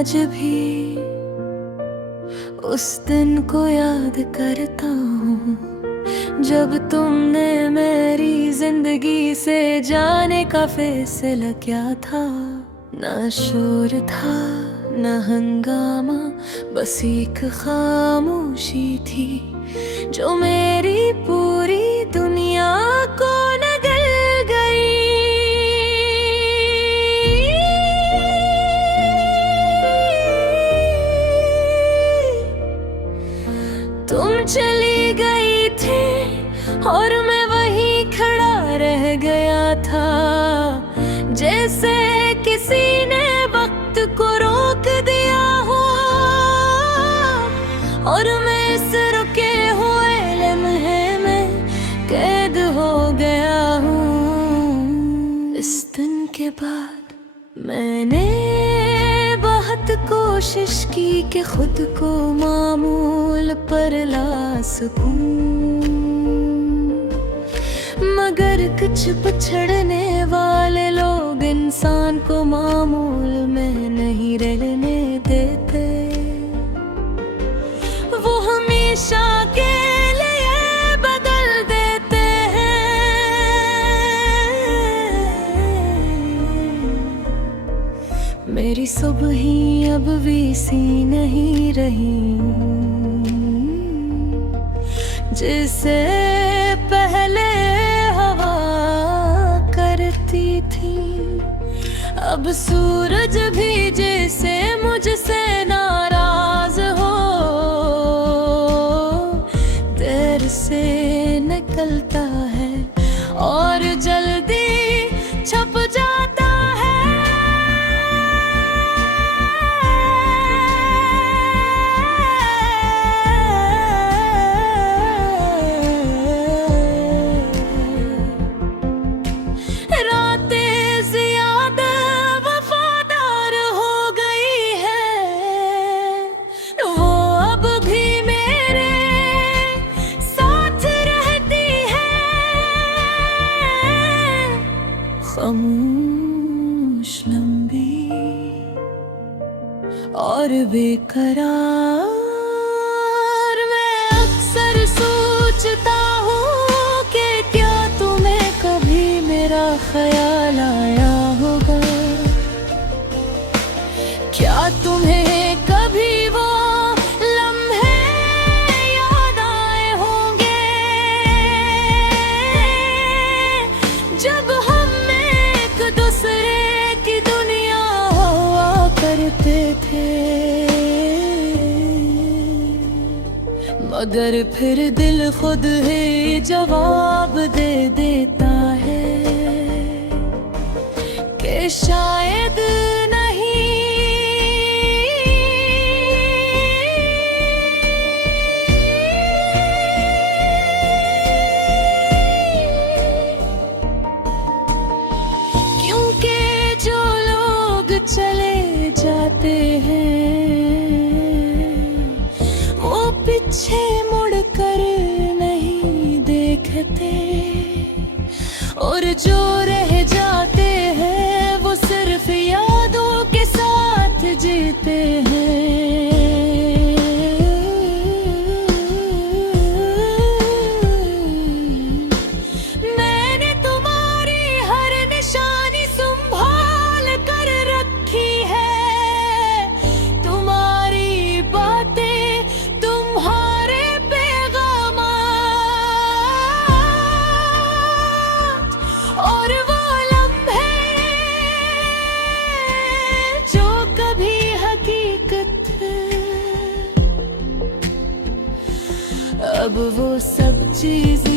आज भी उस दिन को याद करता हूँ जब तुमने मेरी जिंदगी से जाने का फैसला किया था। ना शोर था ना हंगामा, बस एक खामोशी थी जो मेरी पूरी दुनिया को नगल गई। तुम चली गई थी और मैं वहीं खड़ा रह गया था, जैसे किसी ने वक्त को रोक दिया हो और मैं इस रुके हुए लम्हे में कैद हो गया हूँ। इस दिन के बाद मैंने बहुत कोशिश की कि खुद को मामूल पर ला सकूं, मगर कुछ बिछड़ने वाले लोग इंसान को मामूल में नहीं रहने देते। वो हमेशा के लिए बदल देते हैं। मेरी सुबह ही अब भी सी नहीं रही जिसे पहले हवा करती थी। अब सूरज भी जैसे मुझसे नाराज हो देर से निकलता है और जल्दी छप जाता है। खामोश लंबी और बेकरार मैं अक्सर सोचता हूँ कि क्या तुम्हें कभी मेरा ख्याल आया होगा। क्या तुम्हें कभी वो लम्हे याद आए होंगे जब दूसरे की दुनिया हुआ करते थे। मगर फिर दिल खुद ही जवाब दे देता है कि शायद नहीं। चले जाते हैं वो पीछे मुड़कर नहीं देखते, और जो रह जाते हैं वो सिर्फ यादों के साथ जीते हैं। मैंने तुम्हारी हर निशानी संभाल कर रखी है, तुम्हारी बातें तुम्हारे पैगाम और वो लम्हे जो कभी हकीकत थे। अब वो सब चीजें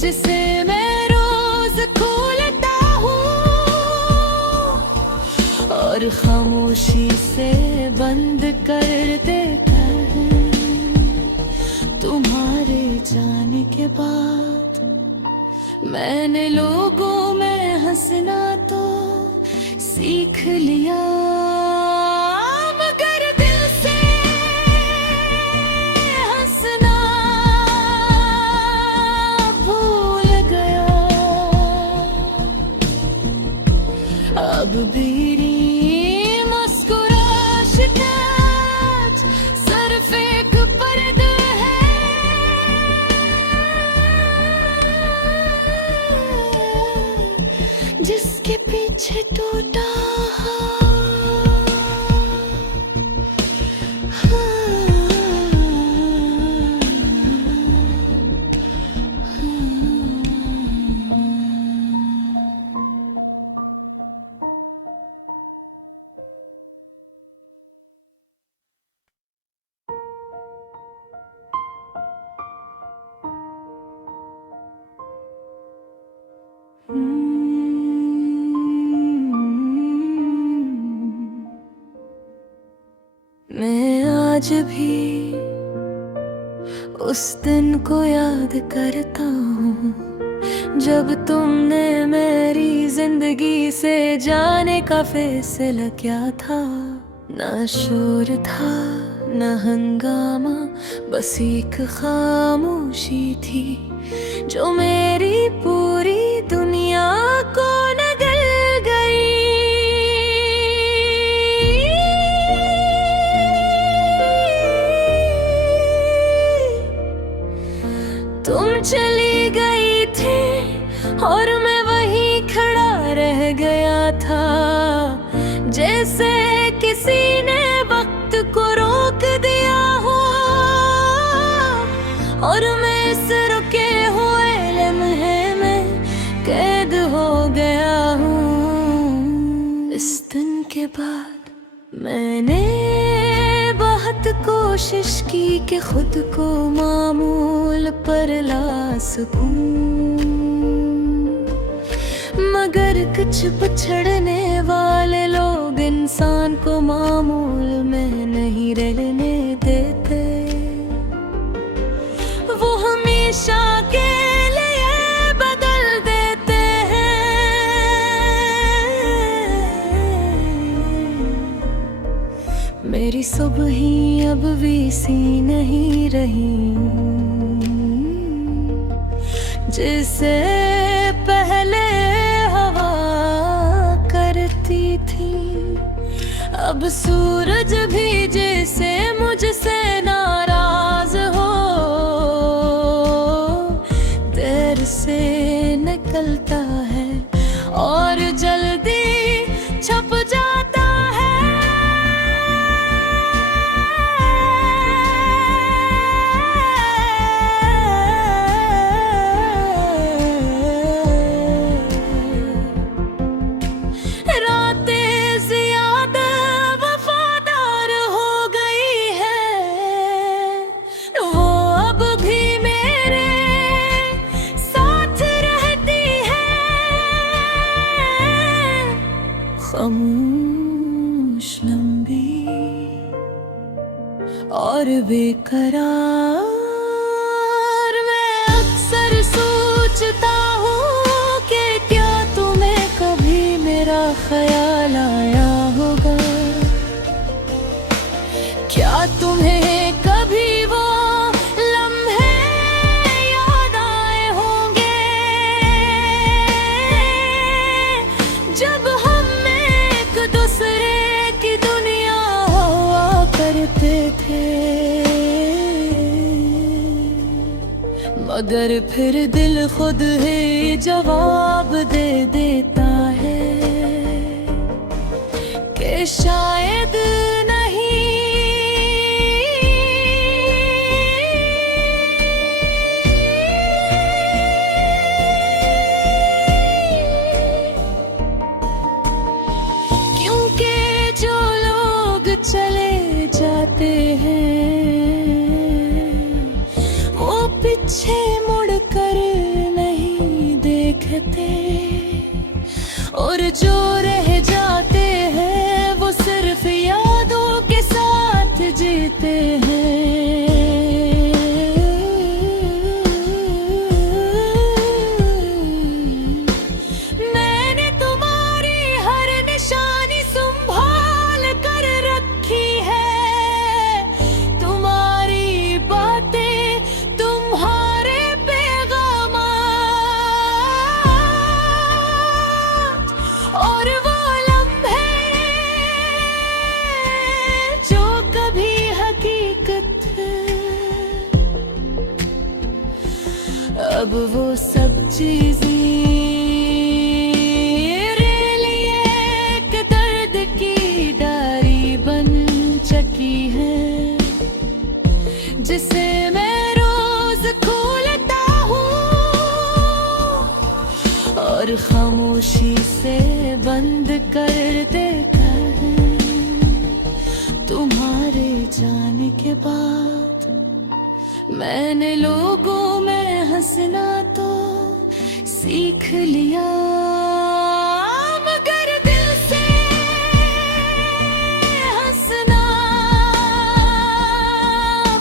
जिसे मैं रोज खोलता हूँ और खामोशी से बंद कर देता है। तुम्हारे जाने के बाद मैंने लोगों में हंसना तो सीख लिया, मगर दिल से हंसना पीछे टूटा मैं आज भी उस दिन को याद करता हूँ जब तुमने मेरी जिंदगी से जाने का फैसला किया था। ना शोर था ना हंगामा, बस एक खामोशी थी जो मेरी पूरी दुनिया को नगल गई। तुम चली गई थी और मैं वहीं खड़ा रह गया था, जैसे किसी ने वक्त को रोक दिया हो और मैं इस रुके हुए लम्हे में कैद हो गया हूँ। इस दिन के बाद मैंने बहुत कोशिश की कि खुद को मामूल पर ला सकूं, मगर कुछ बिछड़ने वाले लोग इंसान को मामूल में नहीं रहने देते। वो हमेशा के लिए बदल देते हैं। मेरी सुबह ही अब भी सी नहीं रही जिसे पहले हवा करती थी। अब सूरज भी जैसे मुझसे नाराज हो, देर से निकलता है और जल्दी छप जाता है। रातें ज़्यादा वफादार हो गई है, वो अब भी मेरे साथ रहती है। खामोश, लंबी और बेकरार, मैं अक्सर सोचता हूँ कि क्या तुम्हें कभी मेरा ख्याल आया होगा। क्या तुम्हें कभी वो लम्हे याद आए होंगे जब हम एक दूसरे की दुनिया हुआ करते थे। मगर फिर दिल खुद ही जवाब दे देता है कि शायद नहीं। क्योंकि जो लोग चले जाते हैं वो पीछे मुड़ कर नहीं देखते, और जो रह जाते हैं वो सिर्फ यादों के साथ जीते हैं। मैंने तुम्हारी हर निशानी संभाल कर रखी है, तुम्हारी बातें, तुम्हारे पैगाम और वो लम्हे जो कभी हकीकत थे। अब वो सब चीजें मेरे लिए और खामोशी से बंद कर देता है। तुम्हारे जाने के बाद मैंने लोगों में हंसना तो सीख लिया, मगर दिल से हंसना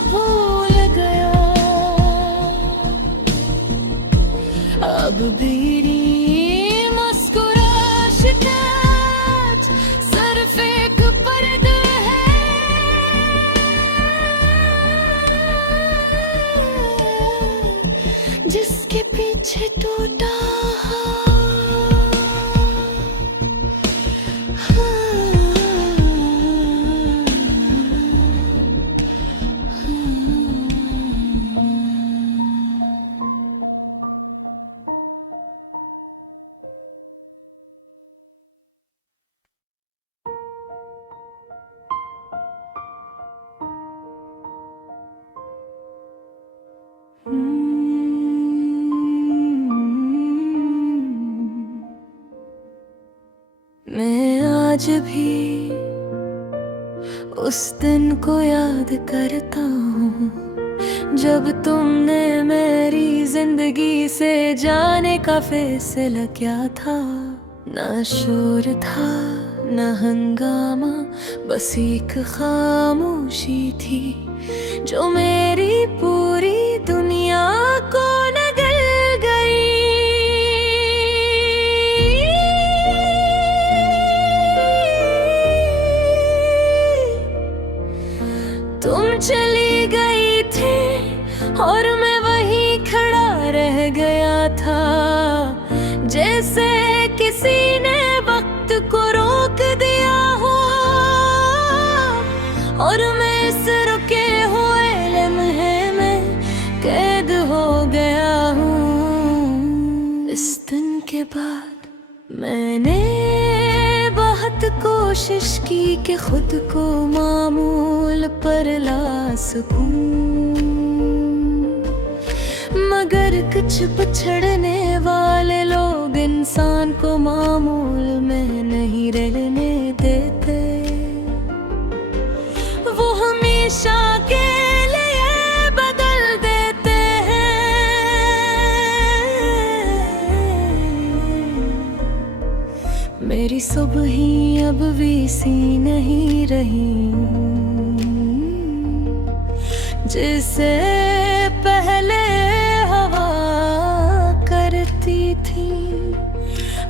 भूल गया। अब भी मुस्कुराहट सिर्फ एक पर्दा है, जिसके पीछे टूटा मैं आज भी उस दिन को याद करता हूँ जब तुमने मेरी जिंदगी से जाने का फैसला किया था। ना शोर था ना हंगामा, बस एक खामोशी थी जो मेरी पूरी दुनिया को नगल गई। तुम चली गई थी और मैं वहीं खड़ा रह गया था, जैसे किसी ने वक्त को रोक दिया हो और मैं इस रुके हुए लम्हे में कैद हो गया हूँ। इस दिन के बाद मैंने बहुत कोशिश की कि खुद को मामूल पर ला सकूं, मगर कुछ बिछड़ने वाले लोग इंसान को मामूल में नहीं रहने देते। वो हमेशा के लिए बदल देते हैं। मेरी सुबह ही अब भी सी नहीं रही जिसे पहले हवा करती थी।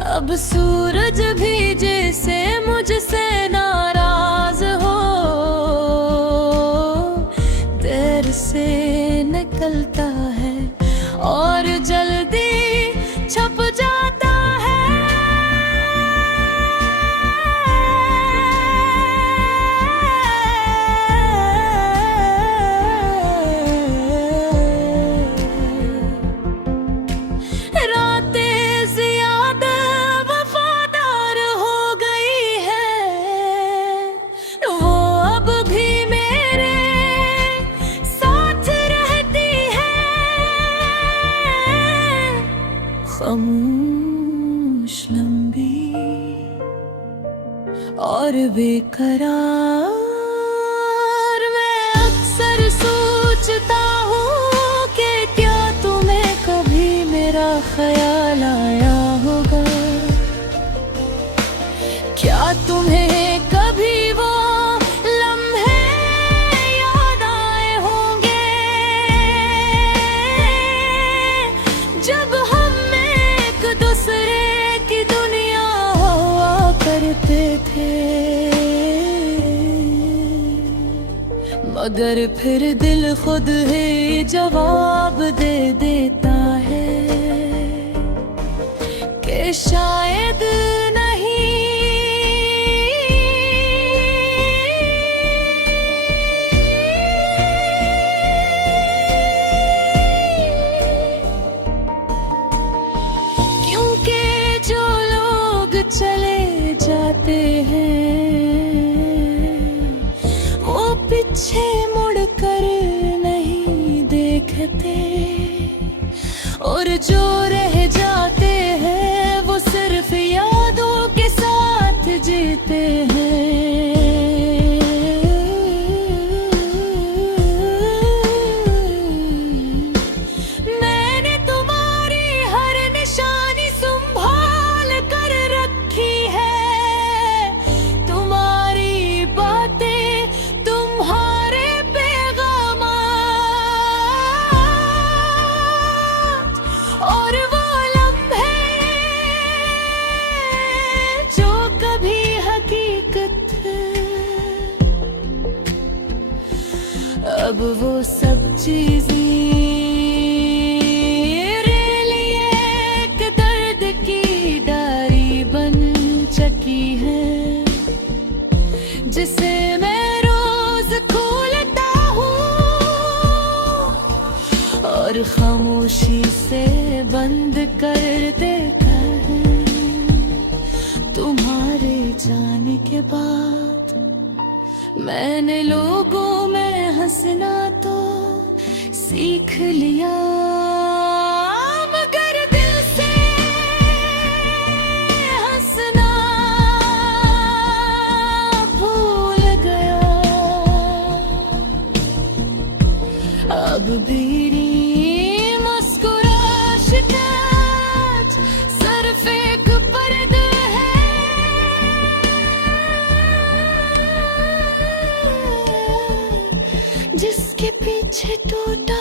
अब सूरज भी जैसे मुझसे नाराज हो, देर से निकलता है और जल्दी छप जाता है। रातें ज़्यादा वफादार हो गई है, वो अब भी मेरे साथ रहती है। खामोश, लंबी और बेकरार, मैं अक्सर सोचता हूँ कि क्या तुम्हें कभी मेरा ख्याल आया होगा। क्या तुम्हें कभी वो लम्हे याद आए होंगे जब हम एक दूसरे की दुनिया हुआ करते थे। मगर फिर दिल खुद ही जवाब दे देता है कि शायद नहीं। क्योंकि जो लोग चले जाते हैं वो पीछे मुड़ कर नहीं देखते, और जो रह जाते हैं वो खुशी से बंद कर देता है। तुम्हारे जाने के बाद मैंने लोगों में हंसना तो सीख लिया, मगर दिल से हंसना भूल गया। अब भी मुस्कुराहट सिर्फ एक पर्दा है, जिसके पीछे टूटा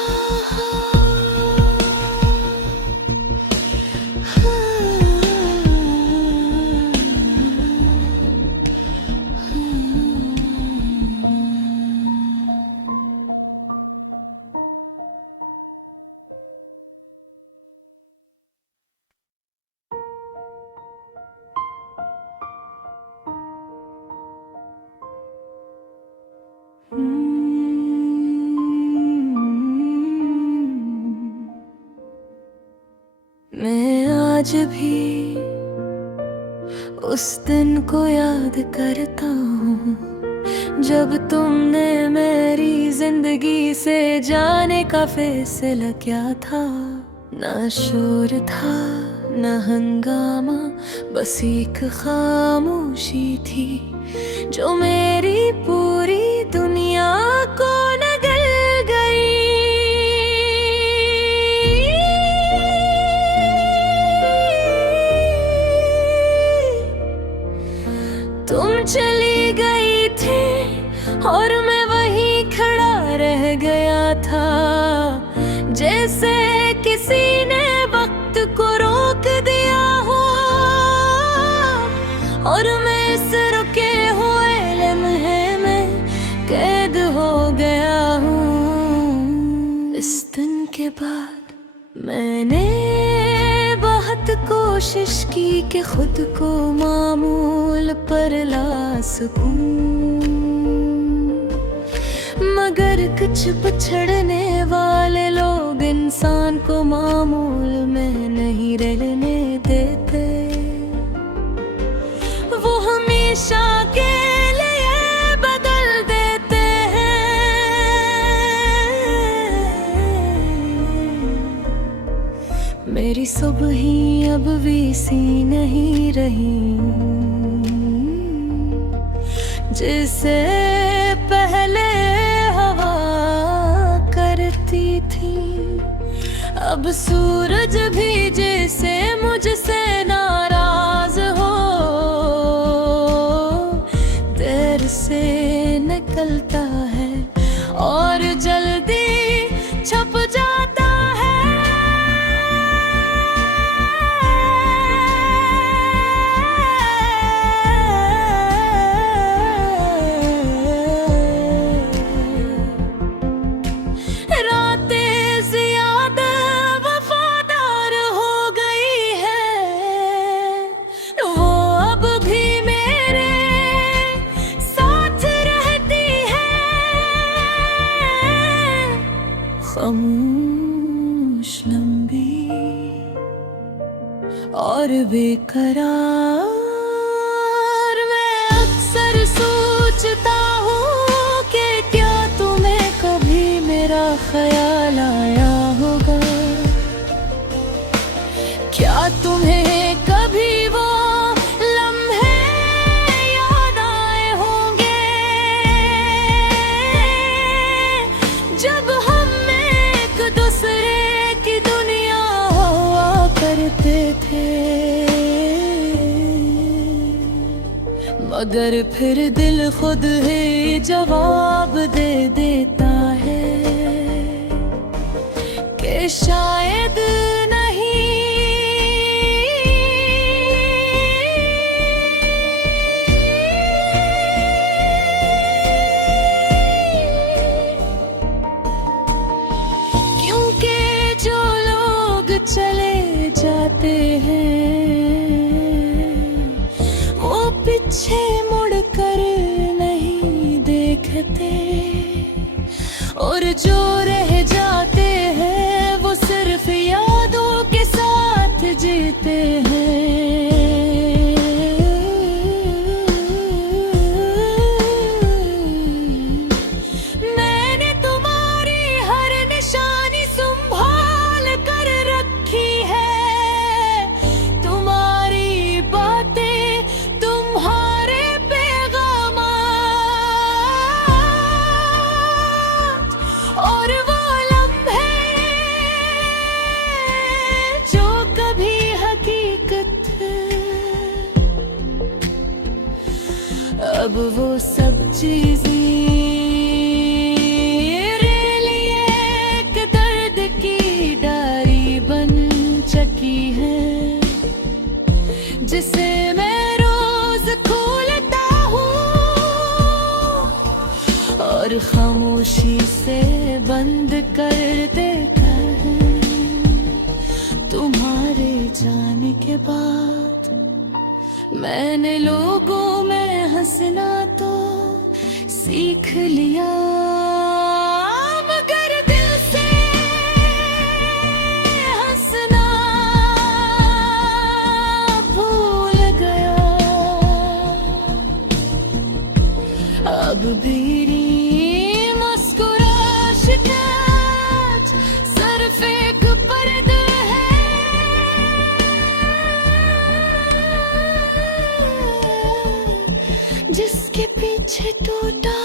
मैं आज भी उस दिन को याद करता हूँ जब तुमने मेरी जिंदगी से जाने का फैसला किया था। ना शोर था ना हंगामा, बस एक खामोशी थी जो मेरी पूरी दुनिया को नगल गई। तुम चली गई थी और मैं वहीं खड़ा रह गया था, जैसे किसी ने वक्त को रोक दिया हो और मैं इस रुके हुए लम्हे में कैद हो गया हूँ। इस दिन के बाद मैंने बहुत कोशिश की कि खुद को मामूल पर ला सकूं, मगर कुछ पिछड़ने वाले लोग इंसान को मामूल में नहीं रहने देते। वो हमेशा के लिए बदल देते हैं। मेरी सुबह ही अब भी सी नहीं रही जिसे पहले हवा करती थी। अब सूरज भी जैसे मुझसे नाराज हो देर से निकलता है और जल्दी छप जाता है। रातें ज़्यादा वफादार हो गई है, वो अब भी मेरे साथ रहती है। खामोश लंबी और बेकरार मैं अक्सर सोचता हूँ कि क्या तुम्हें कभी मेरा ख्याल आया होगा। क्या तुम्हें कभी वो लम्हे याद आए होंगे जब हम एक दूसरे की दुनिया हुआ करते थे। मगर फिर दिल खुद ही जवाब दे देता है कि शायद नहीं। क्योंकि जो लोग चले जाते हैं वो पीछे मुड़कर नहीं देखते, और जो रह जाते हैं वो सिर्फ याद अब वो सब चीजें लिए एक दर्द की डायरी बन चुकी है, जिसे मैं रोज खोलता हूँ और खामोशी से बंद कर देता है। तुम्हारे जाने के बाद मैंने लोगों में हंसना तो सीख लिया, मगर दिल से हंसना भूल गया। अब भी मुस्कुरा शिकायत सिर्फ एक पर्दा है, जिसके पीछे टूटा